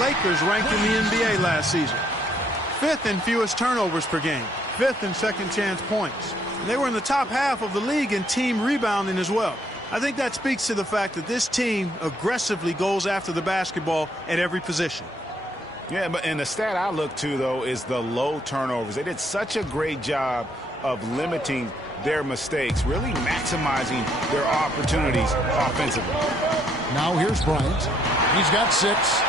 Lakers ranked in the NBA last season. 5th in fewest turnovers per game, 5th in second chance points. And they were in the top half of the league in team rebounding as well. I think that speaks to the fact that this team aggressively goes after the basketball at every position. Yeah, and the stat I look to, though, is the low turnovers. They did such a great job of limiting their mistakes, really maximizing their opportunities offensively. Now here's Bryant. He's got 6.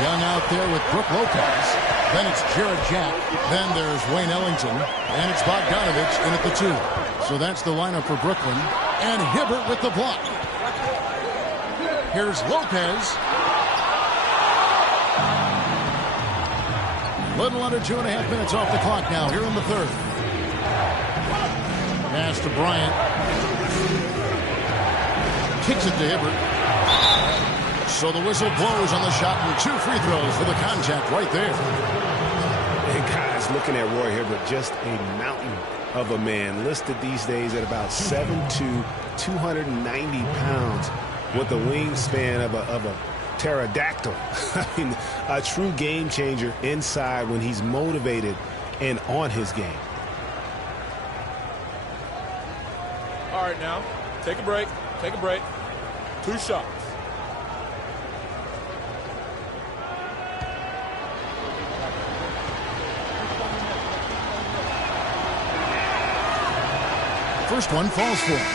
Young out there with Brook Lopez. Then it's Jarrett Jack. Then there's Wayne Ellington. And it's Bogdanovich in at the 2. So that's the lineup for Brooklyn. And Hibbert with the block. Here's Lopez. Little under 2.5 minutes off the clock now here in the 3rd. Pass to Bryant. Kicks it to Hibbert. So the whistle blows on the shot and 2 free throws for the contact right there. And guys, looking at Roy Hibbert, just a mountain of a man, listed these days at about 7'2", 290 pounds, with the wingspan of a pterodactyl. I mean, a true game changer inside when he's motivated and on his game. All right, now, take a break. Take a break. 2 shots. First one falls for him.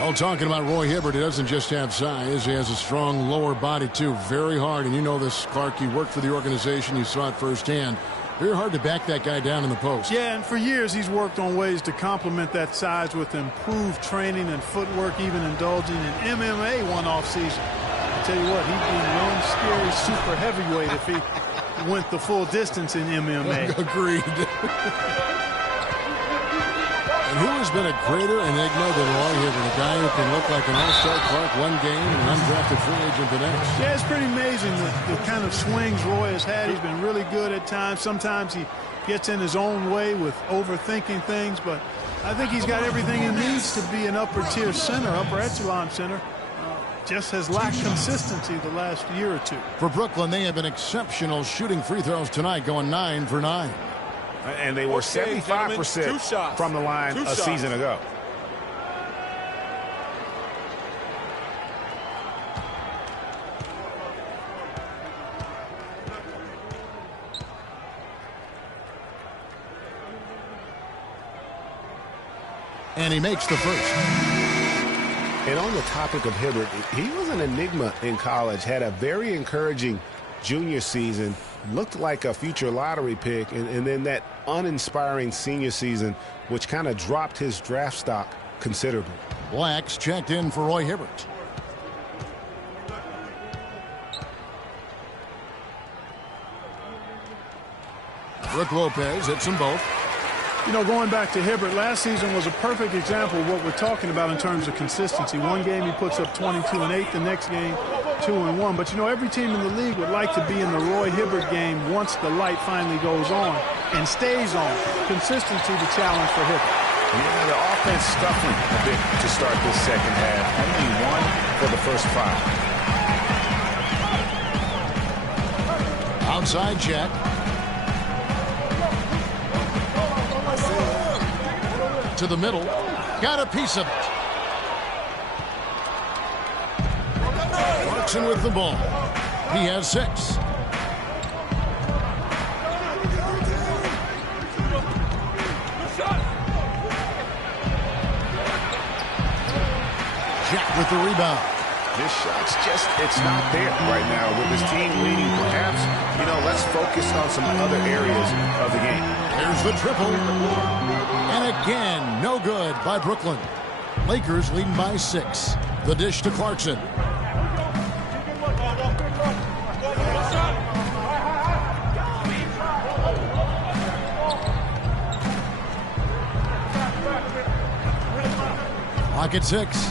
Well, talking about Roy Hibbert, he doesn't just have size. He has a strong lower body, too. Very hard. And you know this, Clark. You worked for the organization. You saw it firsthand. Very hard to back that guy down in the post. Yeah, and for years he's worked on ways to complement that size with improved training and footwork, even indulging in MMA one off season. I tell you what, he'd be one scary super heavyweight if he went the full distance in MMA. Agreed. And who has been a greater enigma than Roy Hibbert, a guy who can look like an all-star Clark one game and an undrafted free agent the next? Yeah, it's pretty amazing the kind of swings Roy has had. He's been really good at times. Sometimes he gets in his own way with overthinking things, but I think he's got everything he needs to be an upper-tier center, upper echelon center. Just has lacked consistency the last year or 2. For Brooklyn, they have been exceptional shooting free throws tonight, going 9 for 9. And they were 75% from the line a season ago. And he makes the first. And on the topic of Hibbert, he was an enigma in college, had a very encouraging junior season, looked like a future lottery pick, and then that uninspiring senior season, which kind of dropped his draft stock considerably. Blacks checked in for Roy Hibbert. Brook Lopez hits them both. You know, going back to Hibbert, last season was a perfect example of what we're talking about in terms of consistency. One game he puts up 22 and 8, the next game 2 and 1. But, you know, every team in the league would like to be in the Roy Hibbert game once the light finally goes on and stays on. Consistency the challenge for Hibbert. Yeah, the offense scuffling a bit to start this second half. Only 1 for the first 5. Outside check. To the middle. Got a piece of it. Clarkson with the ball. He has 6. Jack with the rebound. This shot's just, it's not there right now with his team leading. Perhaps, you know, let's focus on some other areas of the game. There's the triple. And again, no good by Brooklyn. Lakers leading by 6. The dish to Clarkson. Pocket 6.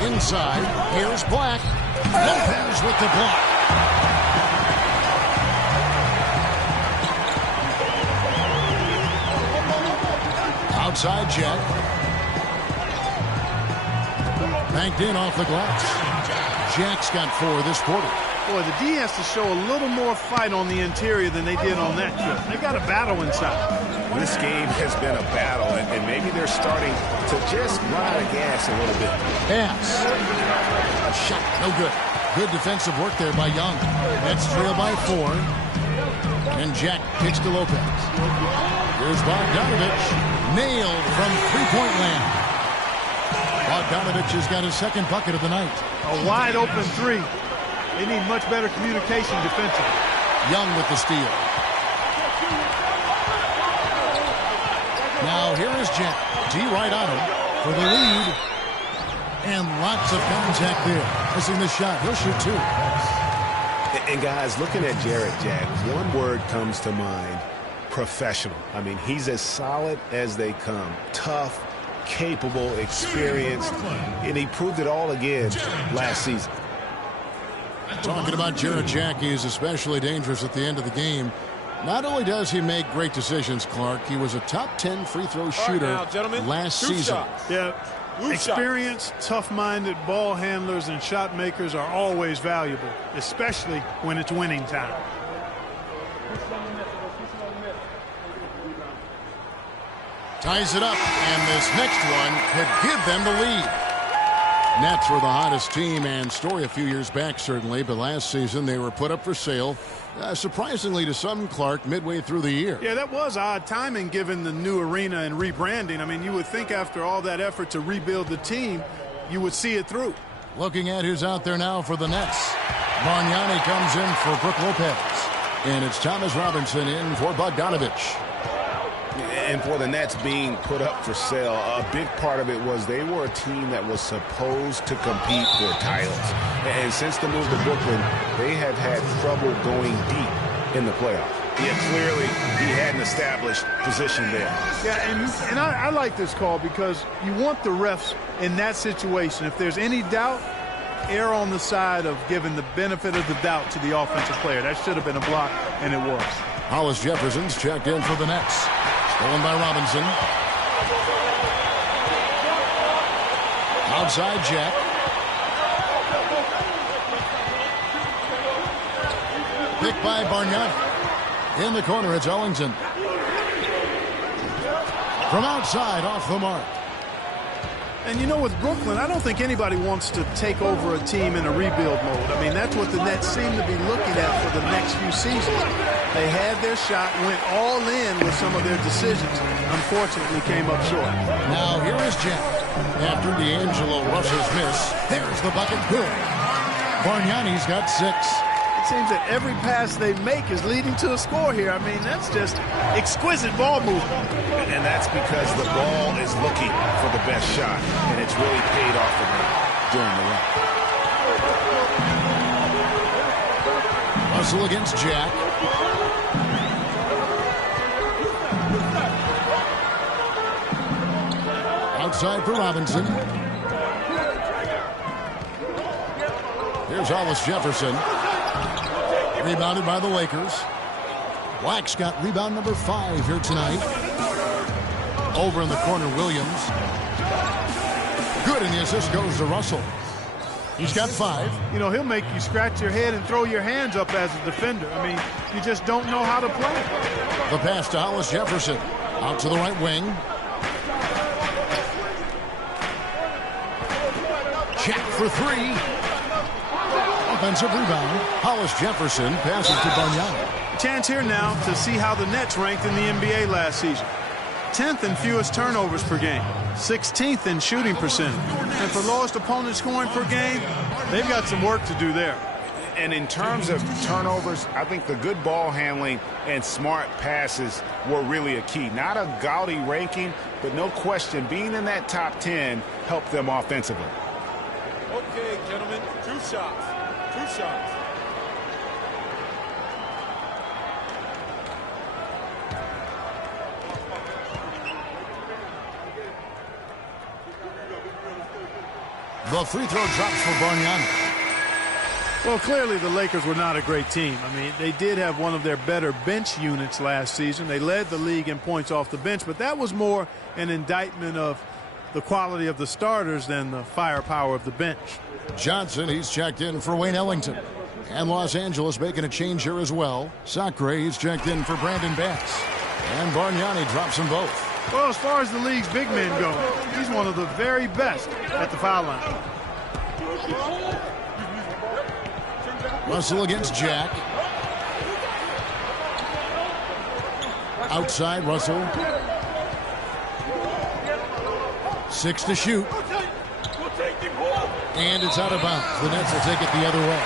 Inside, here's Black. Lopez with the block. Outside check. Banked in off the glass. Jack's got 4 this quarter. Boy, the D has to show a little more fight on the interior than they did on that trip. They got a battle inside. This game has been a battle, and maybe they're starting to just run out of gas a little bit. Pass. Shot. No good. Good defensive work there by Young. Nets trail by 4. And Jack kicks to Lopez. Here's Bogdanovich. Nailed from three-point land. Bogdanovich has got his second bucket of the night. A wide open 3. They need much better communication defensively. Young with the steal. Now here is Jack. D right on him for the lead. And lots of contact there. Missing the shot. He'll shoot 2. And guys, looking at Jarrett Jack, one word comes to mind: professional. I mean, he's as solid as they come. Tough, capable, experienced, and he proved it all again last season. Talking about Jarrett Jack, he is especially dangerous at the end of the game. Not only does he make great decisions, Clark, he was a top 10 free throw shooter last season. Yeah, experienced, tough-minded ball handlers and shot makers are always valuable, especially when it's winning time. Ties it up, and this next one could give them the lead. Nets were the hottest team and story a few years back, certainly, but last season they were put up for sale, surprisingly to some, Clark, midway through the year. Yeah, that was odd timing given the new arena and rebranding. I mean, you would think after all that effort to rebuild the team, you would see it through. Looking at who's out there now for the Nets. Bargnani comes in for Brook Lopez. And it's Thomas Robinson in for Bogdanovich. And for the Nets being put up for sale, a big part of it was they were a team that was supposed to compete for titles. And since the move to Brooklyn, they have had trouble going deep in the playoffs. Yeah, clearly he had an established position there. Yeah, and I like this call because you want the refs in that situation. If there's any doubt, err on the side of giving the benefit of the doubt to the offensive player. That should have been a block, and it was. Hollis Jefferson's checked in for the Nets. Stolen by Robinson. Outside Jack. Picked by Bargnani. In the corner, it's Ellington. From outside, off the mark. And you know, with Brooklyn, I don't think anybody wants to take over a team in a rebuild mode. I mean, that's what the Nets seem to be looking at for the next few seasons. They had their shot, went all in with some of their decisions. Unfortunately, came up short. Now here is Jack. After D'Angelo Russell's miss, there's the bucket. Good. Bargnani's got 6. It seems that every pass they make is leading to a score here. I mean, that's just exquisite ball movement. And that's because the ball is looking for the best shot, and it's really paid off for them during the run. Russell against Jack. Outside for Robinson. Here's Hollis Jefferson. Rebounded by the Lakers. Black's got rebound number 5 here tonight. Over in the corner, Williams. Good, and the assist goes to Russell. He's got 5. You know, he'll make you scratch your head and throw your hands up as a defender. I mean, you just don't know how to play. The pass to Hollis Jefferson. Out to the right wing. Check for 3. Offensive rebound. Hollis Jefferson passes to Bargnani. Chance here now to see how the Nets ranked in the NBA last season. 10th in fewest turnovers per game. 16th in shooting percentage. And for lowest opponent scoring per game, they've got some work to do there. And in terms of turnovers, I think the good ball handling and smart passes were really a key. Not a gaudy ranking, but no question, being in that top 10 helped them offensively. Okay, gentlemen, 2 shots. 2 shots. The free throw drops for Bargnani. Well, clearly the Lakers were not a great team. I mean, they did have one of their better bench units last season. They led the league in points off the bench, but that was more an indictment of the quality of the starters than the firepower of the bench. Johnson, he's checked in for Wayne Ellington. And Los Angeles making a change here as well. Sacre, he's checked in for Brandon Bass. And Bargnani drops them both. Well, as far as the league's big men go, he's one of the very best at the foul line. Russell against Jack. Outside, Russell. 6 to shoot. And it's out of bounds. The Nets will take it the other way.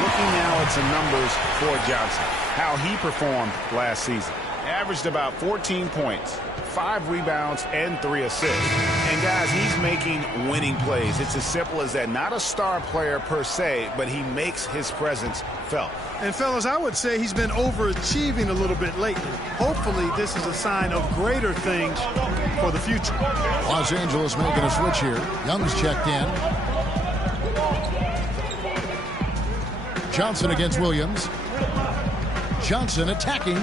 Looking now at some numbers for Johnson. How he performed last season. Averaged about 14 points, 5 rebounds, and 3 assists. And guys, he's making winning plays. It's as simple as that. Not a star player per se, but he makes his presence felt. And fellas, I would say he's been overachieving a little bit lately. Hopefully this is a sign of greater things for the future. Los Angeles making a switch here. Young's checked in. Johnson against Williams. Johnson attacking.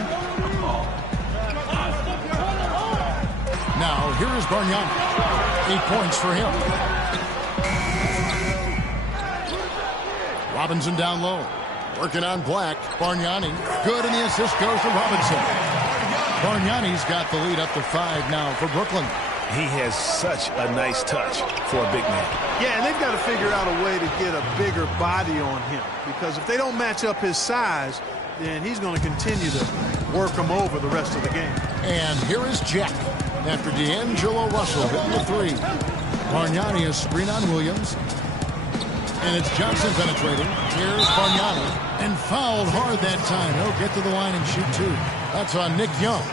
Now here is Bargnani. 8 points for him. Robinson down low. Working on Black. Bargnani. Good, and the assist goes to Robinson. Bargnani's got the lead up to 5 now for Brooklyn. He has such a nice touch for a big man. Yeah, and they've got to figure out a way to get a bigger body on him, because if they don't match up his size, then he's going to continue to work him over the rest of the game. And here is Jack after D'Angelo Russell hitting the 3. Bargnani is screen on Williams. And it's Johnson penetrating. Here's Bargnani. And fouled hard that time. He'll get to the line and shoot 2. That's on Nick Young.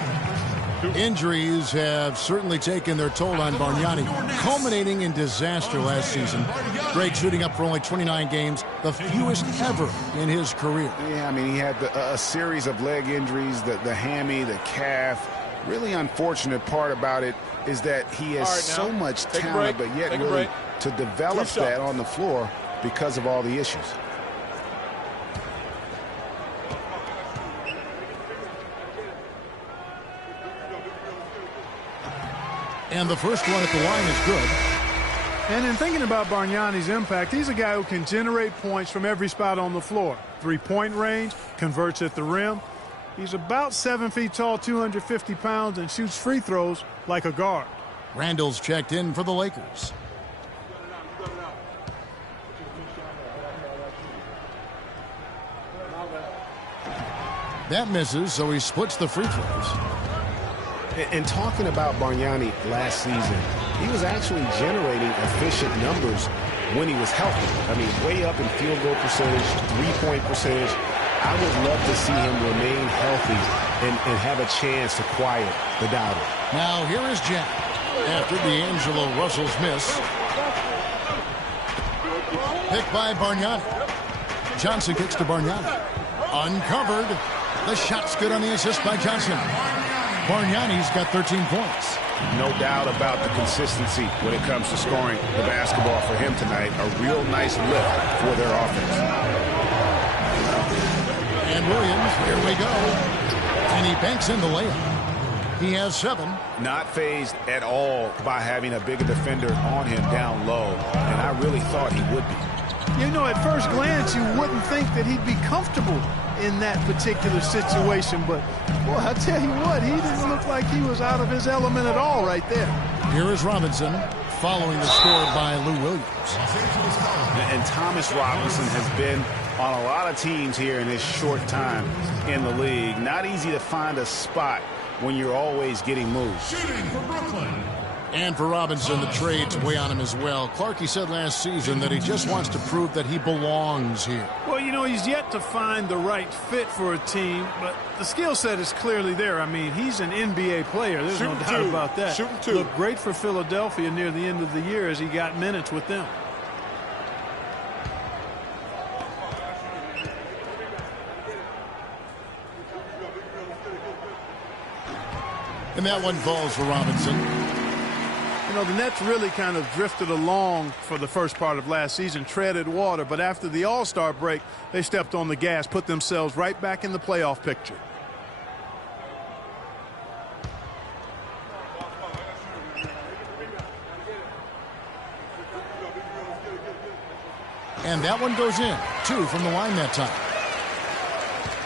Injuries have certainly taken their toll on Bargnani, culminating in disaster last season. Greg shooting up for only 29 games, the fewest ever in his career. Yeah, I mean, he had a series of leg injuries, the hammy, the calf. Really unfortunate part about it is that he has so much talent, but yet really to develop that on the floor because of all the issues. And the first one at the line is good. And in thinking about Bargnani's impact, he's a guy who can generate points from every spot on the floor. 3-point range, converts at the rim. He's about 7 feet tall, 250 pounds, and shoots free throws like a guard. Randall's checked in for the Lakers. That misses, so he splits the free throws. And talking about Bargnani last season, he was actually generating efficient numbers when he was healthy. I mean, way up in field goal percentage, 3-point percentage. I would love to see him remain healthy and have a chance to quiet the doubter. Now here is Jack after D'Angelo Russell's miss. Picked by Bargnani. Johnson kicks to Bargnani. Uncovered. The shot's good on the assist by Johnson. Bargnani's got 13 points. No doubt about the consistency when it comes to scoring the basketball for him tonight. A real nice lift for their offense. And Williams, here we go. And he banks in the layup. He has 7. Not fazed at all by having a bigger defender on him down low. And I really thought he would be. You know, at first glance, you wouldn't think that he'd be comfortable in that particular situation, but boy, I tell you what, he didn't look like he was out of his element at all right there. Here is Robinson following the score by Lou Williams. And Thomas Robinson has been on a lot of teams here in this short time in the league. Not easy to find a spot when you're always getting moved. Shooting for Brooklyn. And for Robinson, the trade's weigh on him as well. Clarkie said last season that he just wants to prove that he belongs here. Well, you know, he's yet to find the right fit for a team, but the skill set is clearly there. I mean, he's an NBA player. There's no doubt about that. Shooting 2. Looked great for Philadelphia near the end of the year as he got minutes with them. And that one falls for Robinson. You know, the Nets really kind of drifted along for the first part of last season, treaded water, but after the All-Star break, they stepped on the gas, put themselves right back in the playoff picture. And that one goes in. 2 from the line that time.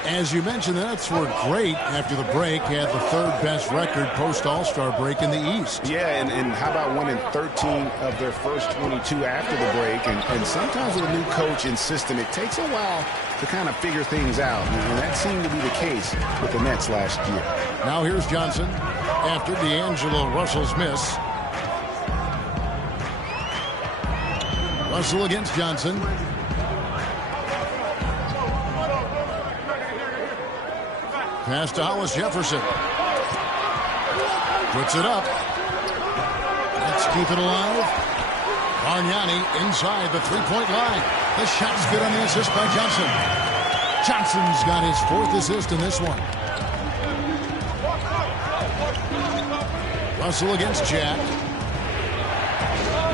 As you mentioned, the Nets were great after the break, had the 3rd best record post-All-Star break in the East. Yeah, and how about winning 13 of their first 22 after the break? And sometimes with a new coach and system, it takes a while to kind of figure things out. And that seemed to be the case with the Nets last year. Now here's Johnson after D'Angelo Russell's miss. Russell against Johnson. Pass to Hollis Jefferson. Puts it up. Let's keep it alive. Bargnani inside the three-point line. The shot's good on the assist by Johnson. Johnson's got his 4th assist in this one. Russell against Jack.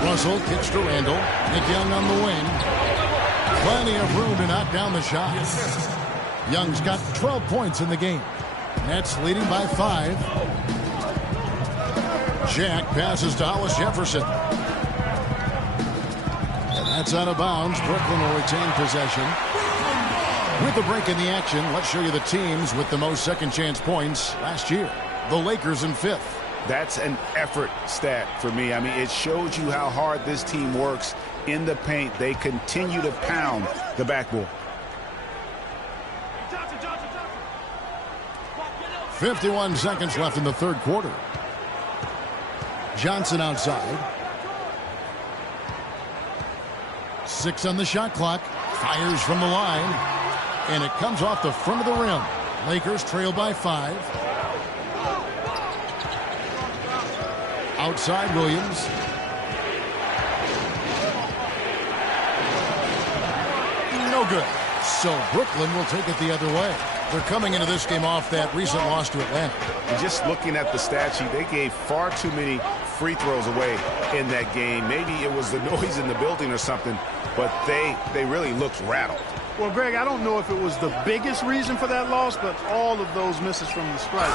Russell kicks to Randall. Nick Young on the wing. Plenty of room to knock down the shot. Young's got 12 points in the game. Nets leading by 5. Jack passes to Hollis Jefferson. And that's out of bounds. Brooklyn will retain possession. With the break in the action, let's show you the teams with the most second chance points last year. The Lakers in 5th. That's an effort stat for me. I mean, it shows you how hard this team works in the paint. They continue to pound the backboard. 51 seconds left in the 3rd quarter. Johnson outside. 6 on the shot clock. Fires from the line. And it comes off the front of the rim. Lakers trail by 5. Outside Williams. No good. So Brooklyn will take it the other way. They're coming into this game off that recent loss to Atlanta. And just looking at the stat sheet, they gave far too many free throws away in that game. Maybe it was the noise in the building or something, but they really looked rattled. Well, Greg, I don't know if it was the biggest reason for that loss, but all of those misses from the stripe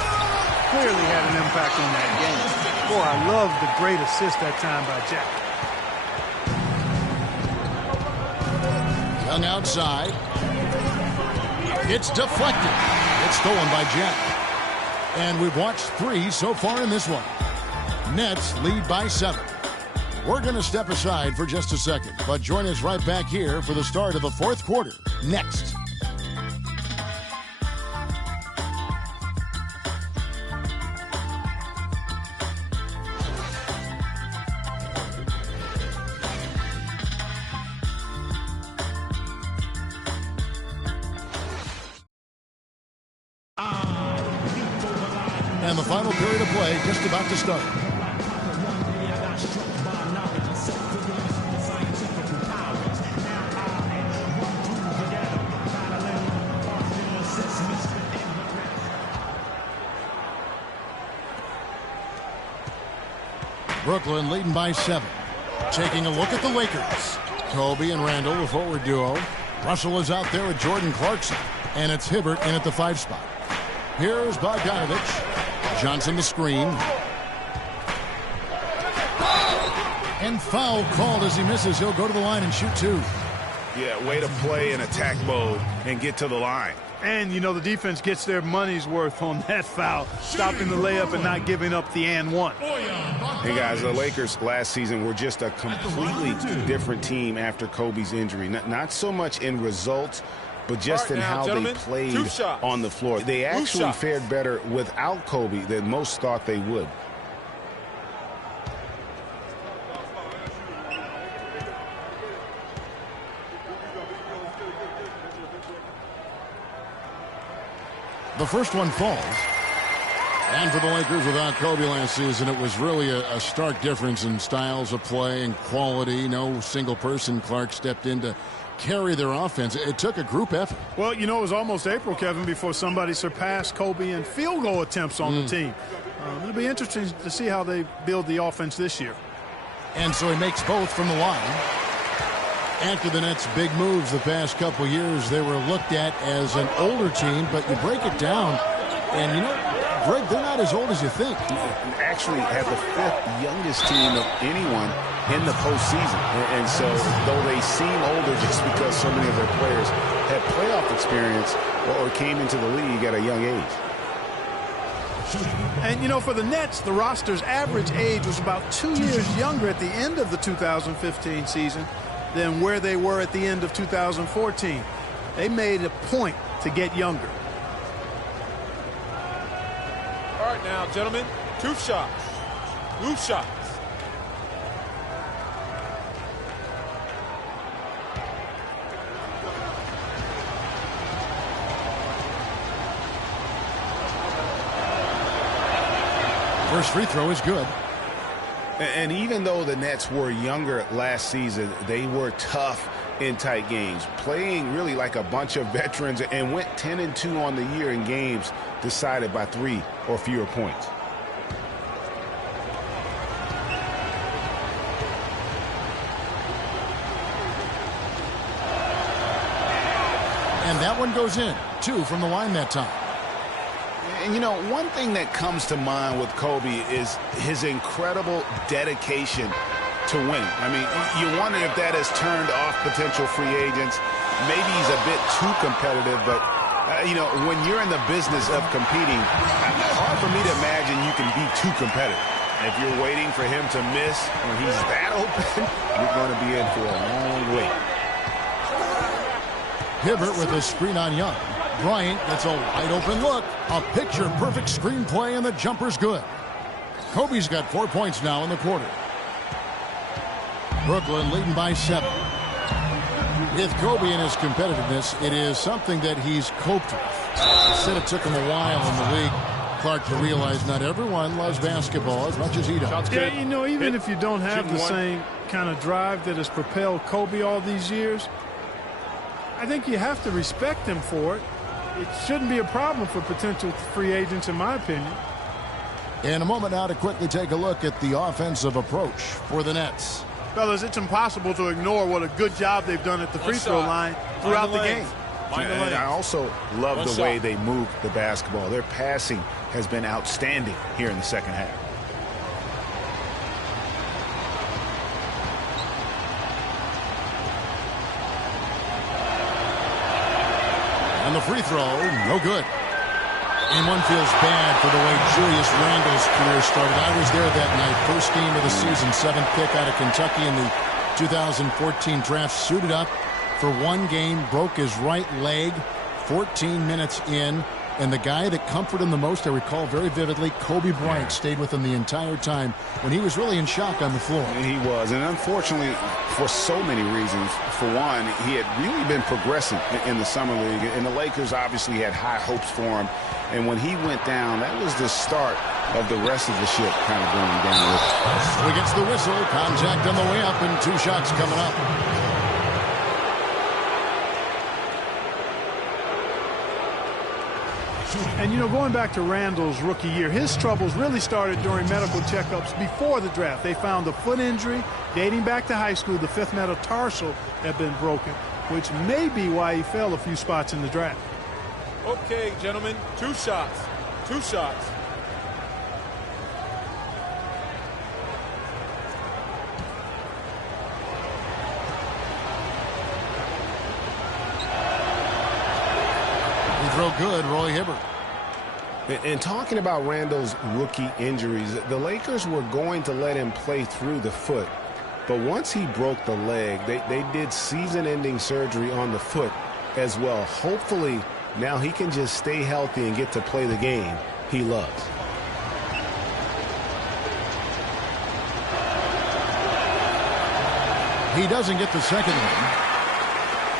clearly had an impact on that game. Boy, I love the great assist that time by Jack. Young outside. It's deflected. It's stolen by Jack. And we've watched 3 so far in this one. Nets lead by 7. We're going to step aside for just a second, but join us right back here for the start of the 4th quarter next. And the final period of play just about to start. Brooklyn leading by 7. Taking a look at the Lakers. Kobe and Randall, the forward duo. Russell is out there with Jordan Clarkson. And it's Hibbert in at the 5 spot. Here's Bogdanovich. Johnson the screen. And foul called as he misses. He'll go to the line and shoot 2. Yeah, way to play in attack mode and get to the line. And, you know, the defense gets their money's worth on that foul, stopping the layup and not giving up the and one. Hey, guys, the Lakers last season were just a completely different team after Kobe's injury. Not so much in results, but just in how they played on the floor. They actually fared better without Kobe than most thought they would. The first one falls. And for the Lakers, without Kobe last season, it was really a stark difference in styles of play and quality. No single person. Clark stepped in to carry their offense. It took a group effort. Well, you know, it was almost April, Kevin, before somebody surpassed Kobe in field goal attempts on the team. It'll be interesting to see how they build the offense this year. And so he makes both from the line. After the Nets' big moves the past couple years, they were looked at as an older team, but you break it down, And, you know, Greg, they're not as old as you think. Actually had the 5th youngest team of anyone in the postseason. And so, though they seem older just because so many of their players had playoff experience or came into the league at a young age. And, you know, for the Nets, the roster's average age was about 2 years younger at the end of the 2015 season than where they were at the end of 2014. They made a point to get younger. All right now, gentlemen, 2 shots. 2 shots. First free throw is good. And even though the Nets were younger last season, they were tough in tight games, playing really like a bunch of veterans, and went 10-2 on the year in games decided by 3 or fewer points. And that one goes in. 2 from the line that time. And, you know, one thing that comes to mind with Kobe is his incredible dedication to winning. I mean, you wonder if that has turned off potential free agents. Maybe he's a bit too competitive, but, you know, when you're in the business of competing, hard for me to imagine you can be too competitive. If you're waiting for him to miss when he's that open, you're going to be in for a long wait. Hibbert with a screen on Young. Bryant gets a wide-open look. A picture-perfect screenplay, and the jumper's good. Kobe's got 4 points now in the quarter. Brooklyn leading by 7. With Kobe and his competitiveness, it is something that he's coped with. Said it took him a while in the league, Clark, to realize not everyone loves basketball as much as he does. Yeah, you know, even if you don't have the same kind of drive that has propelled Kobe all these years, I think you have to respect him for it. It shouldn't be a problem for potential free agents, in my opinion. In a moment now to quickly take a look at the offensive approach for the Nets. Fellas, it's impossible to ignore what a good job they've done at the free throw line throughout the game. And I also love the way they move the basketball. Their passing has been outstanding here in the second half. And the free throw, no good. And one feels bad for the way Julius Randle's career started. I was there that night. First game of the season, 7th pick out of Kentucky in the 2014 draft. Suited up for one game, broke his right leg 14 minutes in. And the guy that comforted him the most, I recall very vividly, Kobe Bryant, stayed with him the entire time when he was really in shock on the floor. He was, and unfortunately, for so many reasons. For one, he had really been progressing in the Summer League, and the Lakers obviously had high hopes for him. And when he went down, that was the start of the rest of the ship kind of going down. So he gets the whistle, contact on the way up, and 2 shots coming up. And, you know, going back to Randle's rookie year, his troubles really started during medical checkups before the draft. They found a foot injury dating back to high school. The 5th metatarsal had been broken, which may be why he fell a few spots in the draft. Okay, gentlemen, 2 shots. 2 shots. Throw good, Roy Hibbert. And talking about Randle's rookie injuries, the Lakers were going to let him play through the foot. But once he broke the leg, they did season-ending surgery on the foot as well. Hopefully, now he can just stay healthy and get to play the game he loves. He doesn't get the second one.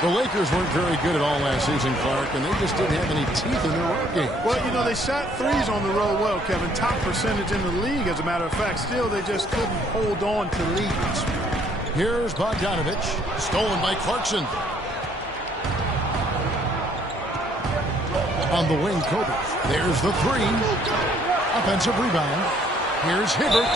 The Lakers weren't very good at all last season, Clark, and they just didn't have any teeth in their road games. Well, you know, they shot threes on the road well, Kevin. Top percentage in the league, as a matter of fact. Still, they just couldn't hold on to leads. Here's Bogdanovich. Stolen by Clarkson. On the wing, Kobe. There's the 3. Offensive rebound. Here's Hibbert.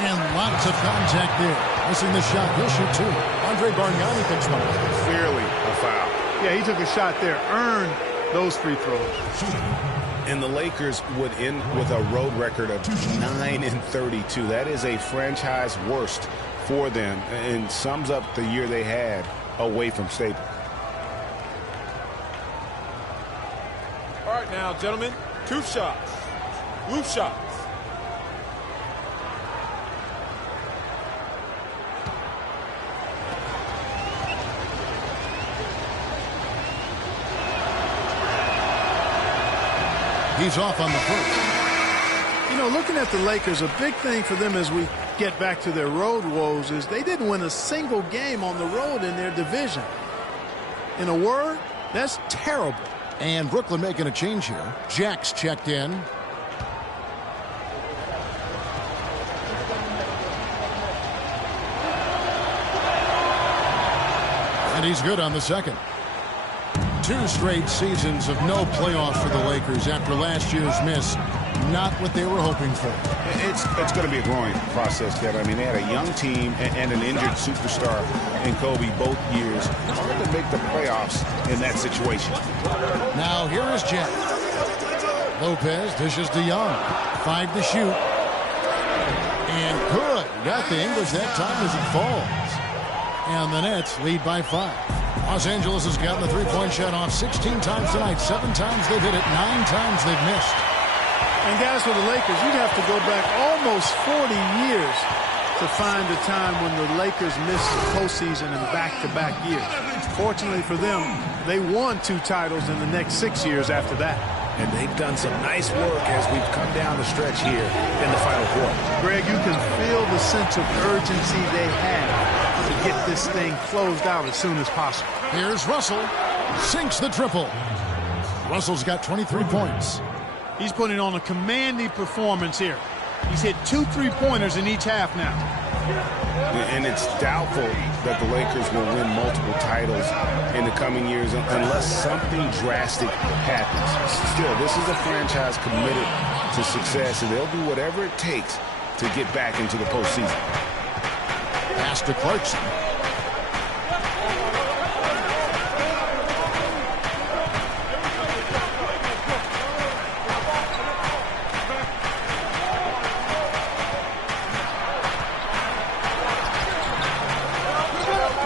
And lots of contact there. Missing the shot. He'll shoot 2. Andre Bargnani thinks one. Clearly a foul. Yeah, he took a shot there. Earned those free throws. And the Lakers would end with a road record of 9-32. That is a franchise worst for them and sums up the year they had away from Staples. All right now, gentlemen, 2 shots. Loose shots. He's off on the first. You know, looking at the Lakers, a big thing for them as we get back to their road woes is they didn't win a single game on the road in their division. In a word, that's terrible. And Brooklyn making a change here. Jack's checked in. And he's good on the second. 2 straight seasons of no playoffs for the Lakers after last year's miss. Not what they were hoping for. It's going to be a growing process, Kevin. I mean, they had a young team and an injured superstar in Kobe both years. It's hard to make the playoffs in that situation. Now here is Jack. Lopez dishes to Young. 5 to shoot. And good. Got the English that time as he falls. And the Nets lead by 5. Los Angeles has gotten the three-point shot off 16 times tonight. 7 times they've hit it. 9 times they've missed. And guys, for the Lakers, you'd have to go back almost 40 years to find a time when the Lakers missed the postseason in back-to-back years. Fortunately for them, they won 2 titles in the next 6 years after that. And they've done some nice work as we've come down the stretch here in the final quarter. Greg, you can feel the sense of urgency they have to get this thing closed out as soon as possible. Here's Russell. Sinks the triple. Russell's got 23 points. He's putting on a commanding performance here. He's hit 2 3-pointers in each half now. And it's doubtful that the Lakers will win multiple titles in the coming years unless something drastic happens. Still, this is a franchise committed to success, and they'll do whatever it takes to get back into the postseason. Pass to Clarkson.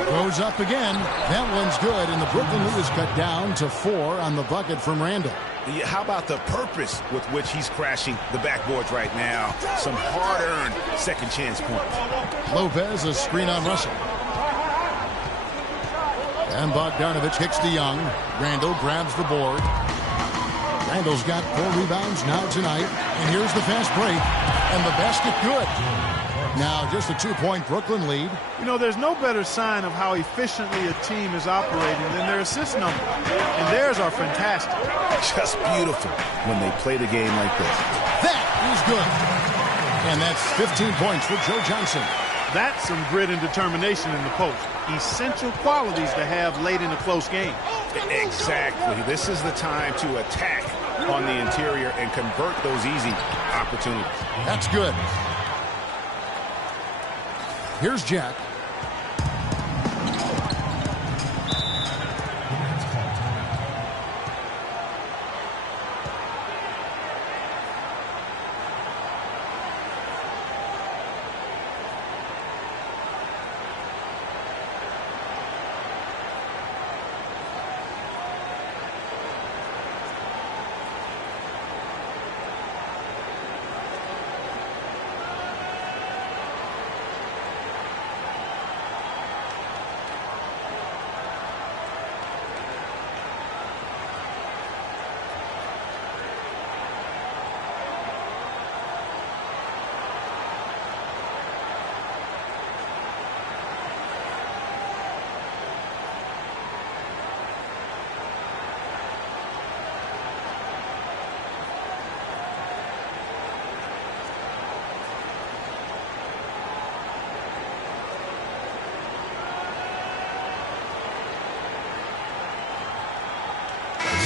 Goes up again. That one's good, and the Brooklyn lead is cut down to 4 on the bucket from Randall. How about the purpose with which he's crashing the backboards right now? Some hard-earned second chance points. Lopez, a screen on Russell. And Bogdanovich kicks to Young. Randall grabs the board. Randall's got 4 rebounds now tonight. And here's the fast break. And the basket good. Now just a 2-point Brooklyn lead. You know, there's no better sign of how efficiently a team is operating than their assist number. And theirs are fantastic. Just beautiful when they play the game like this. That is good. And that's 15 points for Joe Johnson. That's some grit and determination in the post. Essential qualities to have late in a close game. Exactly. This is the time to attack on the interior and convert those easy opportunities. That's good. Here's Jack.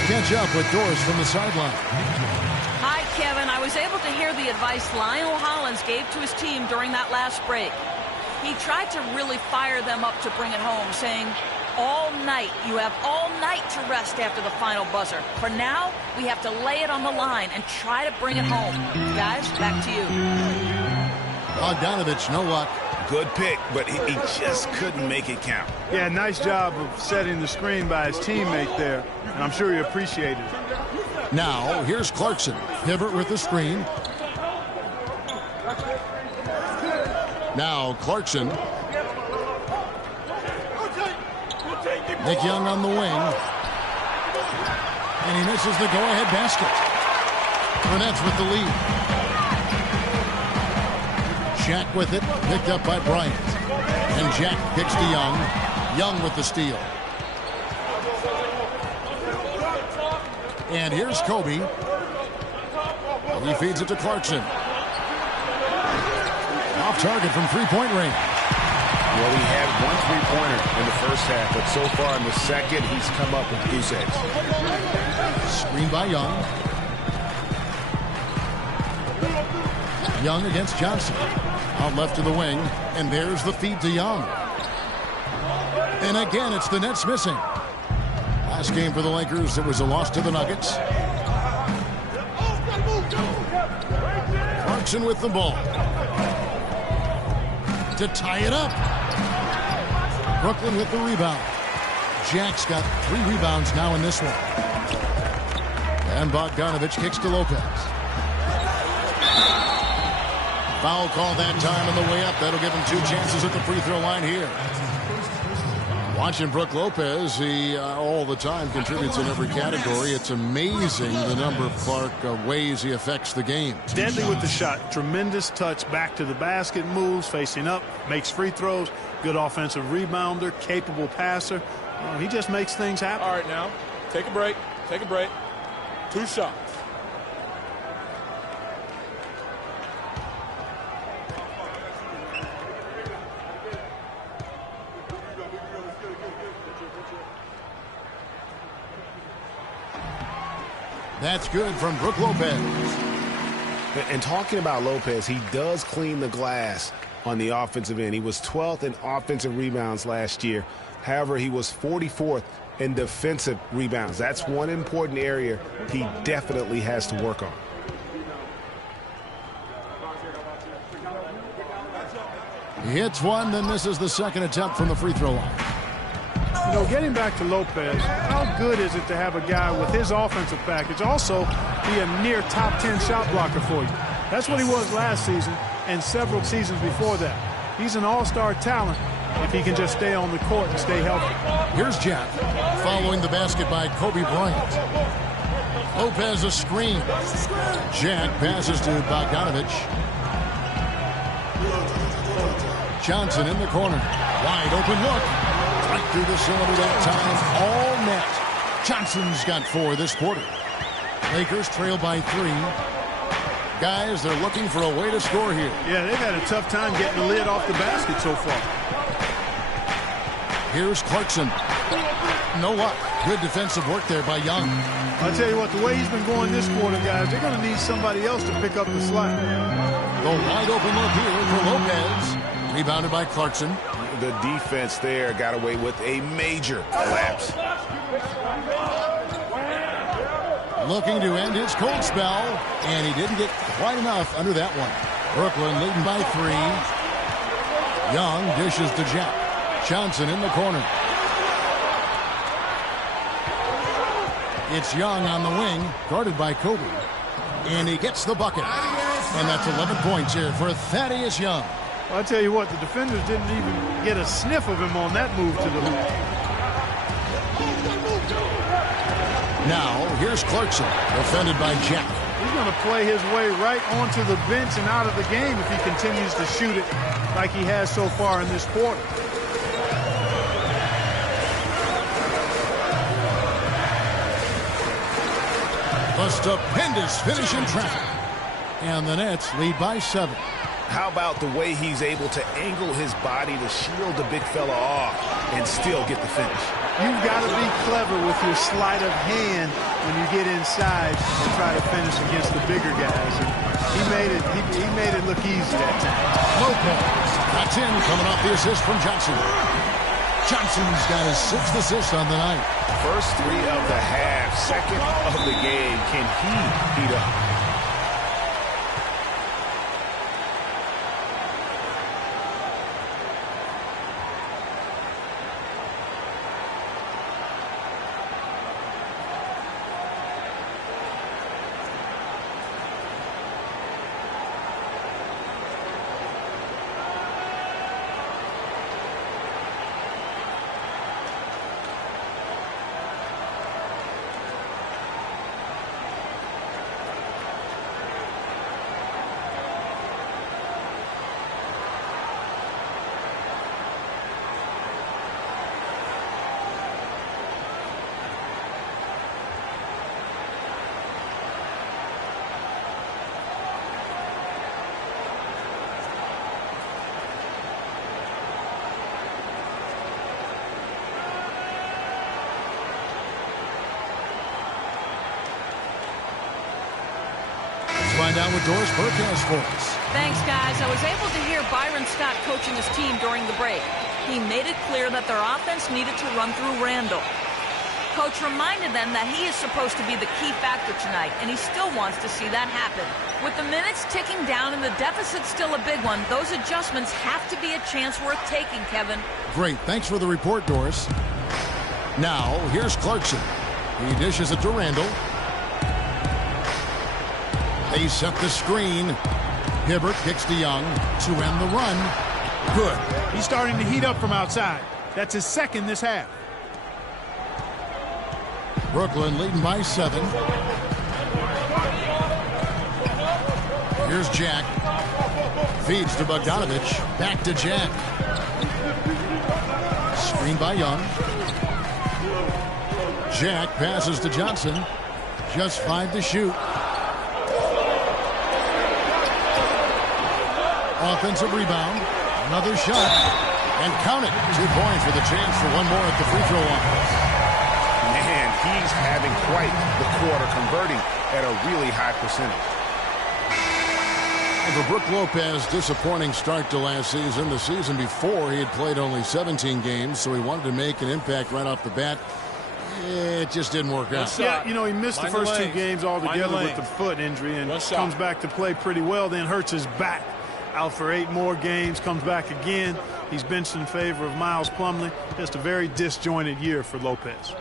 Catch up with Doris from the sideline. Hi, Kevin. I was able to hear the advice Lionel Hollins gave to his team during that last break. He tried to really fire them up to bring it home, saying, all night. You have all night to rest after the final buzzer. For now, we have to lay it on the line and try to bring it home. Guys, back to you. Bogdanovich, no luck. Good pick, but he just couldn't make it count. Yeah, nice job of setting the screen by his teammate there, and I'm sure he appreciated it. Now, here's Clarkson. Hibbert with the screen. Now, Clarkson. Nick Young on the wing. And he misses the go-ahead basket. The Nets with the lead. Shaq with it, picked up by Bryant. And Jack kicks to Young. Young with the steal. And here's Kobe. He feeds it to Clarkson. Off target from three-point range. Well, he had one three-pointer in the first half, but so far in the second, he's come up with goose eggs. Screen by Young. Young against Johnson. Out left to the wing, and there's the feed to Young. And again, it's the Nets missing. Last game for the Lakers, it was a loss to the Nuggets. Clarkson with the ball. To tie it up. Brooklyn with the rebound. Jack's got 3 rebounds now in this one. And Bogdanovich kicks to Lopez. Foul call that time on the way up. That'll give him 2 chances at the free throw line here. Watching Brook Lopez, he all the time contributes in every category. It's amazing the number of Clark ways he affects the game. Deadly with the shot. Tremendous touch back to the basket, moves, facing up, makes free throws. Good offensive rebounder, capable passer. He just makes things happen. All right, now, take a break. Take a break. 2 shots. That's good from Brook Lopez. And talking about Lopez, he does clean the glass on the offensive end. He was 12th in offensive rebounds last year. However, he was 44th in defensive rebounds. That's one important area he definitely has to work on. He hits one, then misses the second attempt from the free throw line. You know, getting back to Lopez, how good is it to have a guy with his offensive package also be a near top 10 shot blocker for you? That's what he was last season and several seasons before that. He's an all-star talent if he can just stay on the court and stay healthy. Here's Jack following the basket by Kobe Bryant. Lopez a screen. Jack passes to Bogdanovich. Johnson in the corner. Wide open look. Right through the cylinder that time. All net. Johnson's got 4 this quarter. Lakers trail by 3. Guys, they're looking for a way to score here. Yeah, they've had a tough time getting the lid off the basket so far. Here's Clarkson. No luck. Good defensive work there by Young. I'll tell you what, the way he's been going this quarter, guys, they're going to need somebody else to pick up the slack. The wide open look here for Lopez. Rebounded by Clarkson. The defense there got away with a major lapse. Looking to end his cold spell, and he didn't get quite enough under that one. Brooklyn leading by 3. Young dishes to Jack. Johnson in the corner. It's Young on the wing, guarded by Kobe. And he gets the bucket. And that's 11 points here for Thaddeus Young. I'll tell you what, the defenders didn't even get a sniff of him on that move to the hoop. Now, here's Clarkson, defended by Jack. He's going to play his way right onto the bench and out of the game if he continues to shoot it like he has so far in this quarter. A stupendous finish in traffic. And the Nets lead by 7. How about the way he's able to angle his body to shield the big fella off and still get the finish? You've got to be clever with your sleight of hand when you get inside and try to finish against the bigger guys. And he made it look easy that time. Lopez. That's in, coming off the assist from Johnson. Johnson's got his 6th assist on the night. First 3 of the half, second of the game. Can he heat up? Find out what Doris Burke has for us. Thanks, guys. I was able to hear Byron Scott coaching his team during the break. He made it clear that their offense needed to run through Randall. Coach reminded them that he is supposed to be the key factor tonight, and he still wants to see that happen. With the minutes ticking down and the deficit still a big one, those adjustments have to be a chance worth taking, Kevin. Great. Thanks for the report, Doris. Now, here's Clarkson. He dishes it to Randall. They set the screen. Hibbert kicks to Young to end the run. Good. He's starting to heat up from outside. That's his 2nd this half. Brooklyn leading by 7. Here's Jack. Feeds to Bogdanovich. Back to Jack. Screen by Young. Jack passes to Johnson. Just 5 to shoot. Offensive rebound. Another shot. And count it. 2 points with a chance for one more at the free throw line. Man, he's having quite the quarter, converting at a really high percentage. And for Brook Lopez, disappointing start to last season. The season before, he had played only 17 games, so he wanted to make an impact right off the bat. It just didn't work out. Yeah, you know, he missed the first 2 games altogether with the foot injury and comes back to play pretty well, then hurts his back. Out for 8 more games, comes back again. He's benched in favor of Miles Plumlee. Just a very disjointed year for Lopez.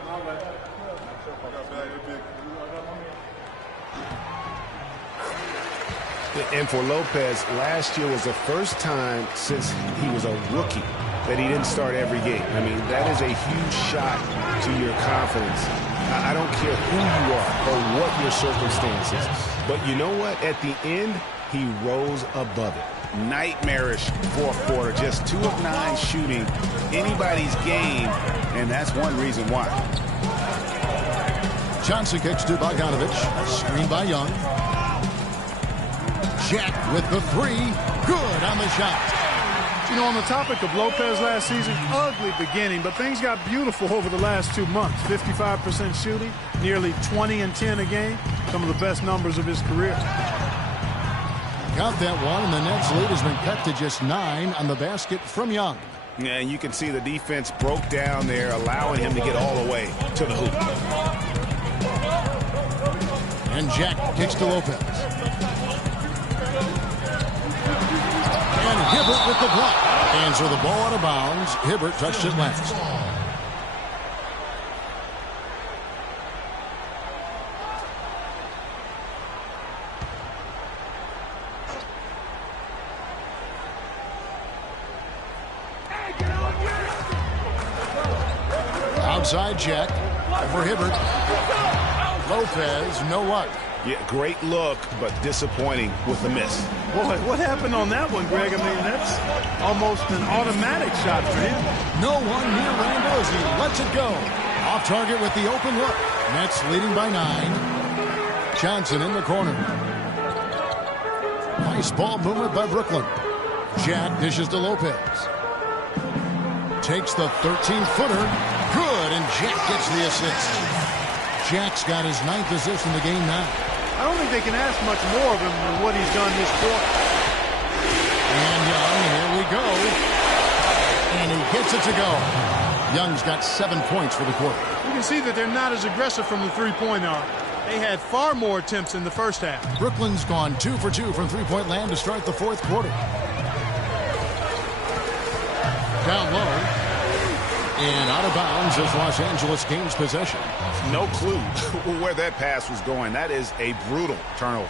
And for Lopez, last year was the first time since he was a rookie that he didn't start every game. I mean, that is a huge shot to your confidence. I don't care who you are or what your circumstances. But you know what? At the end, he rose above it. Nightmarish 4th quarter, just 2 of 9 shooting anybody's game, and that's one reason why. Johnson kicks to Bogdanovich. Screen by Young. Jack with the 3. Good on the shot. You know, on the topic of Lopez last season, ugly beginning, but things got beautiful over the last 2 months. 55% shooting, nearly 20 and 10 a game. Some of the best numbers of his career. Got that one, and the Nets' lead has been cut to just 9 on the basket from Young. Yeah, and you can see the defense broke down there, allowing him to get all the way to the hoop. And Jack kicks to Lopez. And Hibbert with the block. And so the ball out of bounds. Hibbert touched it last. Outside Jack. Over Hibbert. Lopez, no luck. Yeah, great look, but disappointing with the miss. Boy, what happened on that one, Greg? I mean, that's almost an automatic shot for him. No one near Randall as he lets it go. Off target with the open look. Nets leading by 9. Johnson in the corner. Nice ball movement by Brooklyn. Jack dishes to Lopez. Takes the 13-footer. Good, and Jack gets the assist. Jack's got his 9th assist in the game now. I don't think they can ask much more of him than what he's done this quarter. And Young, here we go. And he gets it to go. Young's got 7 points for the quarter. You can see that they're not as aggressive from the three-point arc. They had far more attempts in the first half. Brooklyn's gone 2 for 2 from three-point land to start the fourth quarter. Down low. And out of bounds as Los Angeles gains possession. No clue where that pass was going. That is a brutal turnover.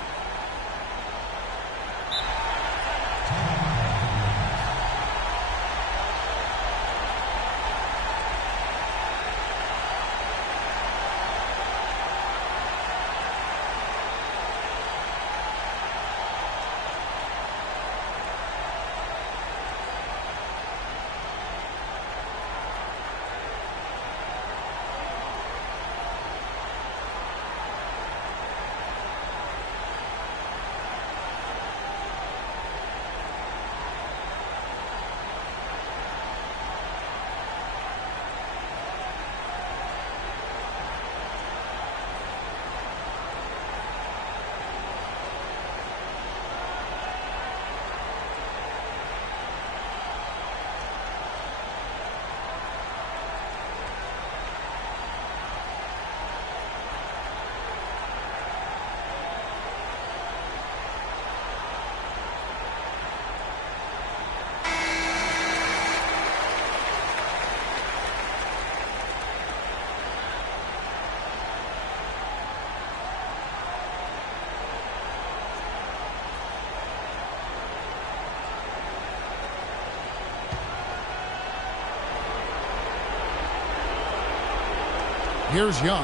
Here's Young.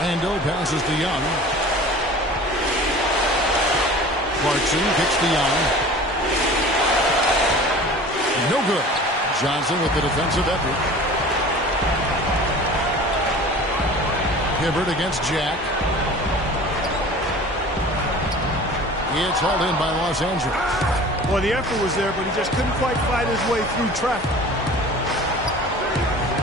Randall passes to Young. Clarkson kicks to Young. No good. Johnson with the defensive effort. Hibbert against Jack. It's held in by Los Angeles. Well, the effort was there, but he just couldn't quite fight his way through traffic.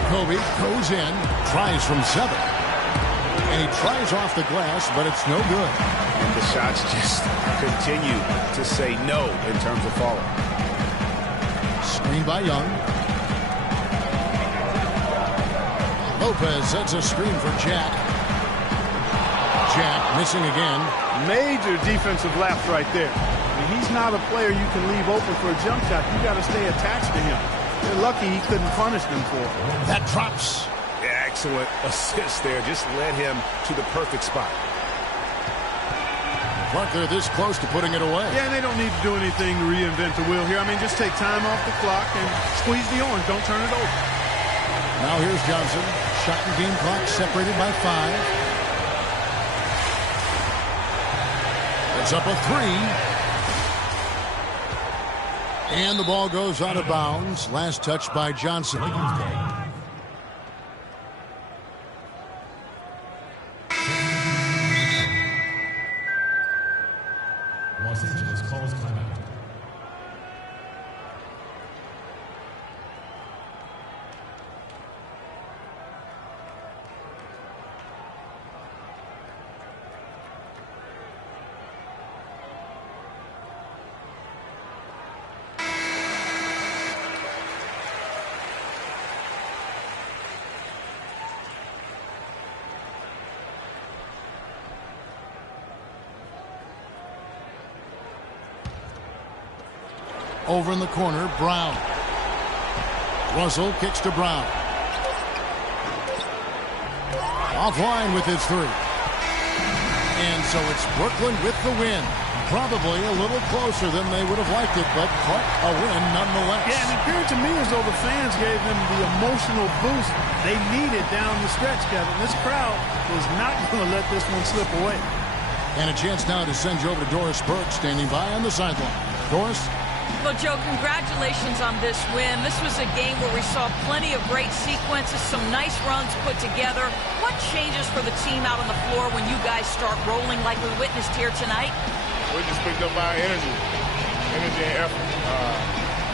Kobe goes in, tries from 7. And he tries off the glass, but it's no good. And the shots just continue to say no in terms of falling. Screen by Young. Lopez sets a screen for Jack. Jack missing again. Major defensive lapse right there. I mean, he's not a player you can leave open for a jump shot. You got to stay attached to him. They're lucky he couldn't punish them for it. That drops. Yeah, excellent assist there. Just led him to the perfect spot. Clark, they're this close to putting it away. Yeah, and they don't need to do anything to reinvent the wheel here. I mean, just take time off the clock and squeeze the orange. Don't turn it over. Now here's Johnson. Shot and game clock separated by 5. It's up a 3. And the ball goes out of bounds. Last touch by Johnson. Los Angeles calls timeout. Over in the corner, Brown. Russell kicks to Brown. Offline with his 3. And so it's Brooklyn with the win. Probably a little closer than they would have liked it, but a win nonetheless. Yeah, and it appeared to me as though the fans gave them the emotional boost they needed down the stretch, Kevin. This crowd was not going to let this one slip away. And a chance now to send you over to Doris Burke, standing by on the sideline. Doris? Well, Joe, congratulations on this win. This was a game where we saw plenty of great sequences, some nice runs put together. What changes for the team out on the floor when you guys start rolling like we witnessed here tonight? We just picked up our energy and effort.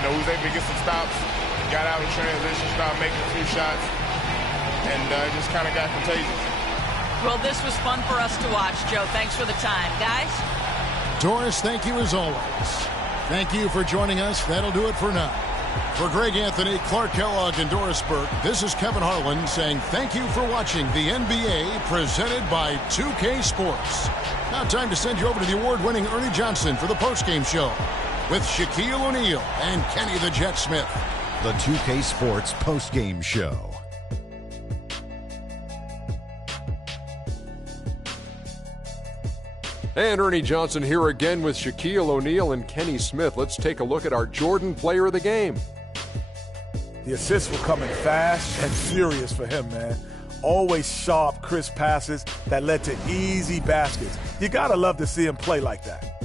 We was able to get some stops, got out in transition, started making a few shots, and it just kind of got contagious. Well, this was fun for us to watch, Joe. Thanks for the time. Guys? Doris, thank you as always. Thank you for joining us. That'll do it for now. For Greg Anthony, Clark Kellogg, and Doris Burke, this is Kevin Harlan saying thank you for watching the NBA presented by 2K Sports. Now time to send you over to the award-winning Ernie Johnson for the postgame show with Shaquille O'Neal and Kenny the Jet Smith. The 2K Sports postgame show. And Ernie Johnson here again with Shaquille O'Neal and Kenny Smith. Let's take a look at our Jordan player of the game. The assists were coming fast and furious for him, man. Always sharp, crisp passes that led to easy baskets. You gotta love to see him play like that.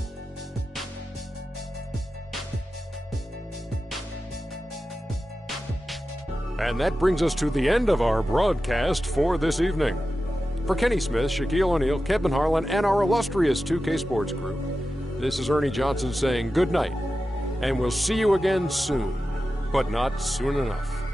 And that brings us to the end of our broadcast for this evening. For Kenny Smith, Shaquille O'Neal, Kevin Harlan, and our illustrious 2K Sports group, this is Ernie Johnson saying good night, and we'll see you again soon, but not soon enough.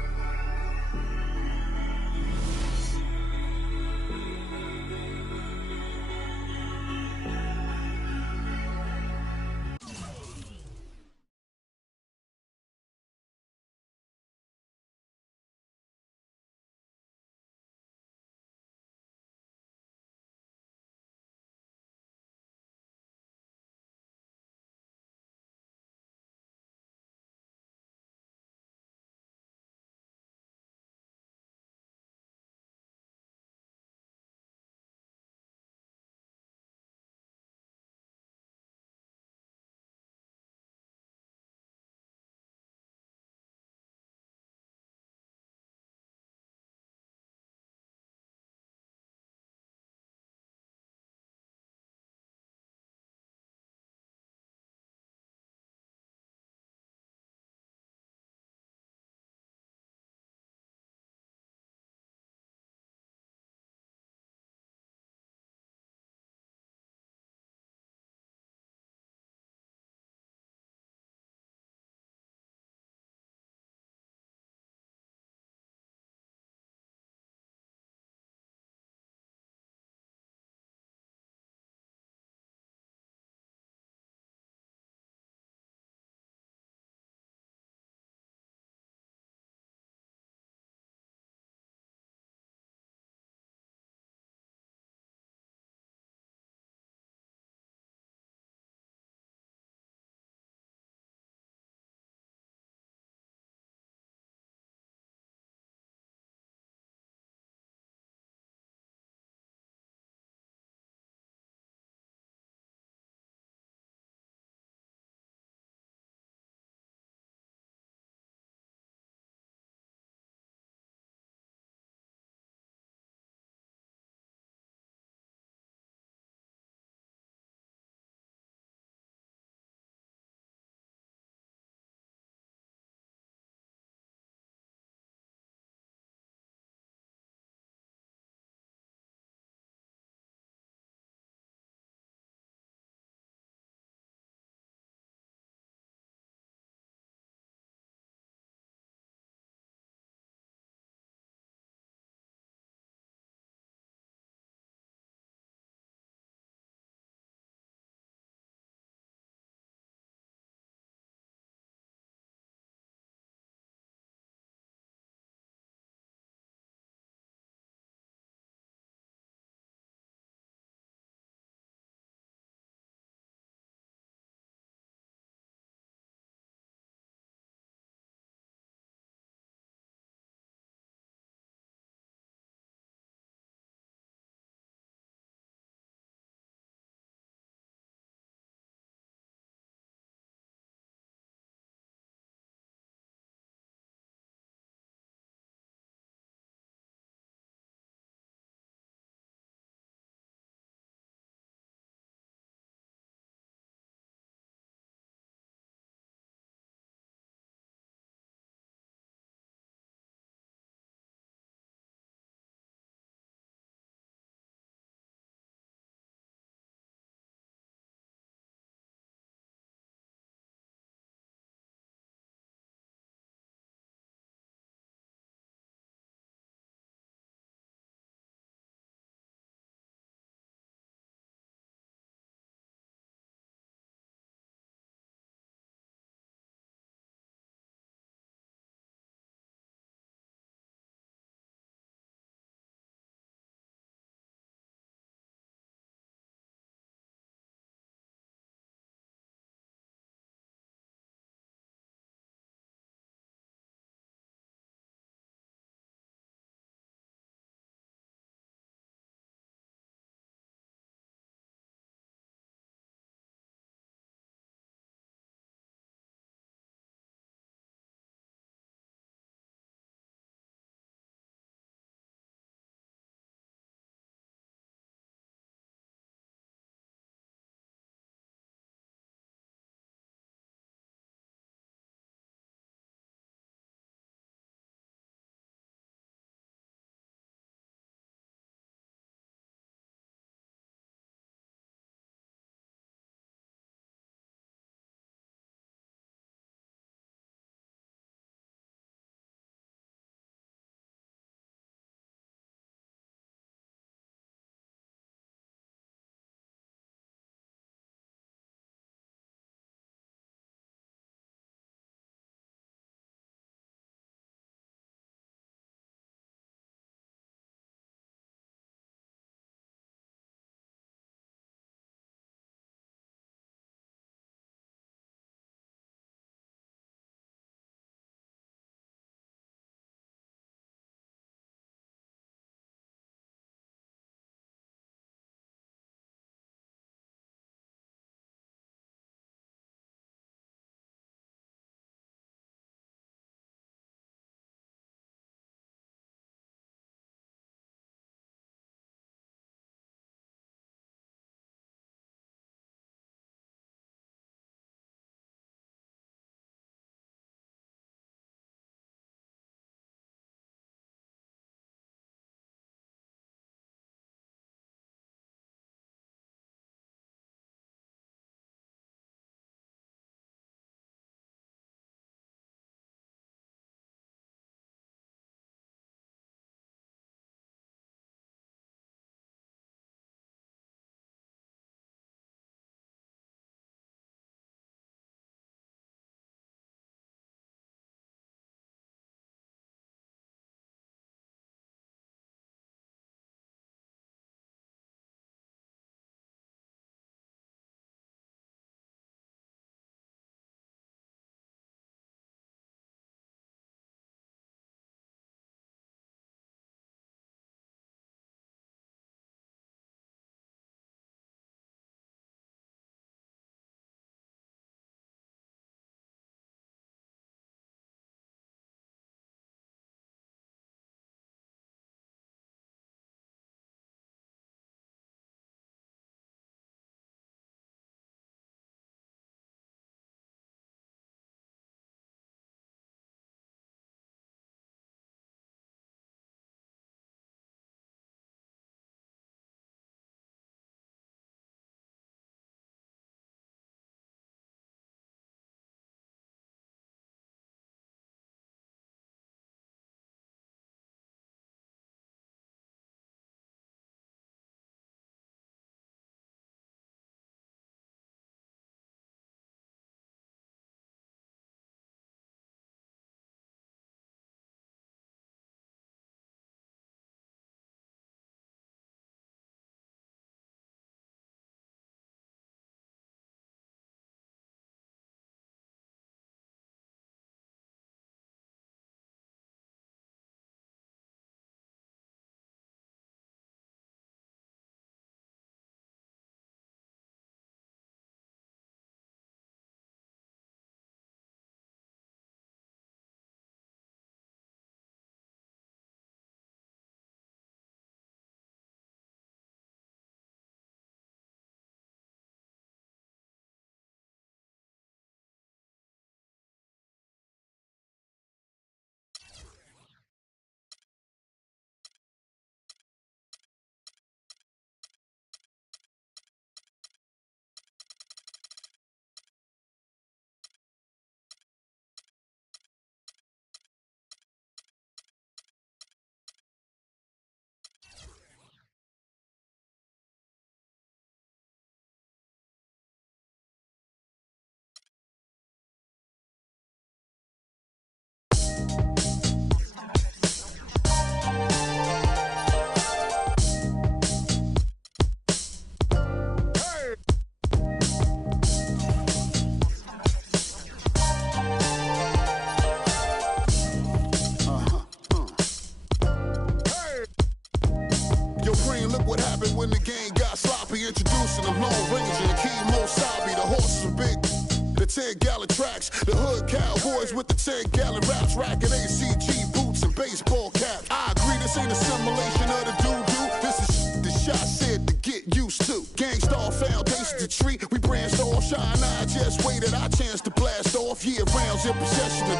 10-gallon tracks. The hood cowboys with the 10-gallon raps, racking ACG boots and baseball caps. I agree, this ain't a simulation of the doo-doo. This is the shot said to get used to. Gangstar foundation to treat, we branched off. Shine, I just waited our chance to blast off. Year rounds in possession of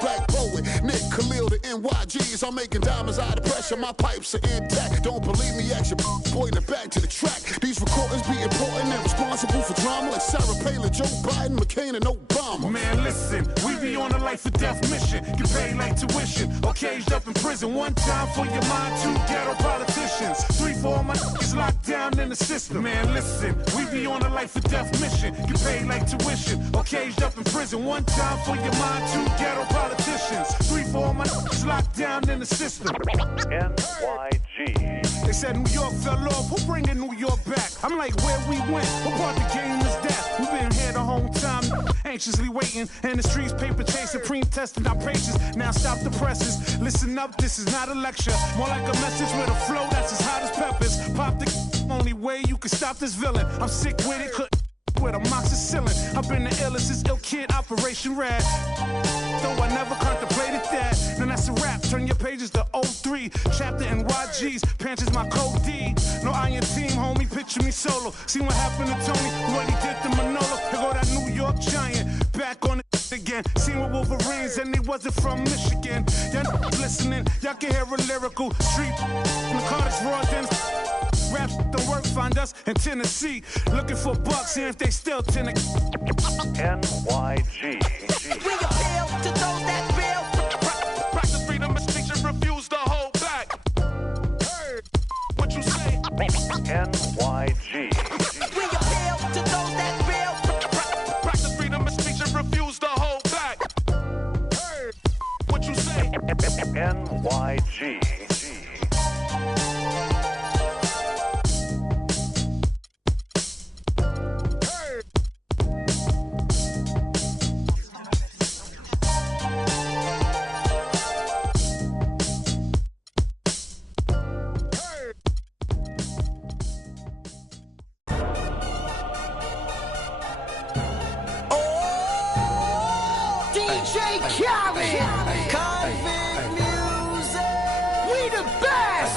Black Poet, Nick Khalil, the NYGs. I'm making diamonds out of pressure, my pipes are intact. Don't believe me, action, pointing back to the track. These recordings be important and responsible for drama like Sarah Palin, Joe Biden, McCain, and Obama. Man, listen, we be on a life or death mission. Get paid like tuition or caged up in prison. One time for your mind, 2 ghetto politicians. 3 for all my niggas locked down in the system. Man, listen, we be on a life or death mission. Get paid like tuition or caged up in prison. One time for your mind, 2 ghetto politicians. 3 for all my niggas locked down in the system. NYG. They said New York fell off. Who bringing New York back? I'm like, where we went? What part the game is that? We've been here the whole time, anxiously waiting. And the streets paper chase, supreme testing our patience. Now stop the presses. Listen up, this is not a lecture. More like a message with a flow that's as hot as peppers. Pop the only way you can stop this villain. I'm sick with it, couldn't with amoxicillin. I've been the illest, this ill kid, Operation Rad. Though I never contemplated that. Then that's a rap, turn your pages to 03. Chapter NYG's, pants is my code D. No iron team, homie, picture me solo. See what happened to Tony, what he did to Manolo. Here go that New York Giant, back on it again. Seen with Wolverines and they wasn't from Michigan. Y'all listening, y'all can hear a lyrical street. In the Carter's Raw Dens. Rap don't work, find us in Tennessee. Looking for bucks, see if they still NYG. We appeal to those that feel. Practice freedom of speech and refuse to hold back. What you say? NYG. We appeal to those that feel. Practice freedom of speech and refuse to hold back. What you say? NYG. Convict music. We the best.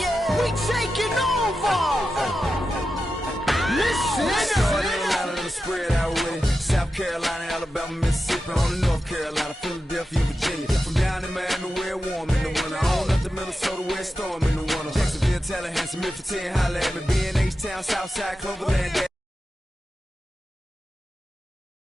Yeah. We taking over. Listen. Spread out with it. South Carolina, Alabama, Mississippi, on to North Carolina, Philadelphia, Virginia. From down in Miami, where it's warm in the winter. On up to Minnesota, where it's storm in the winter. Jacksonville, Tallahassee, Memphis, 10, holla at me. B&H Town, Southside, Cloverland,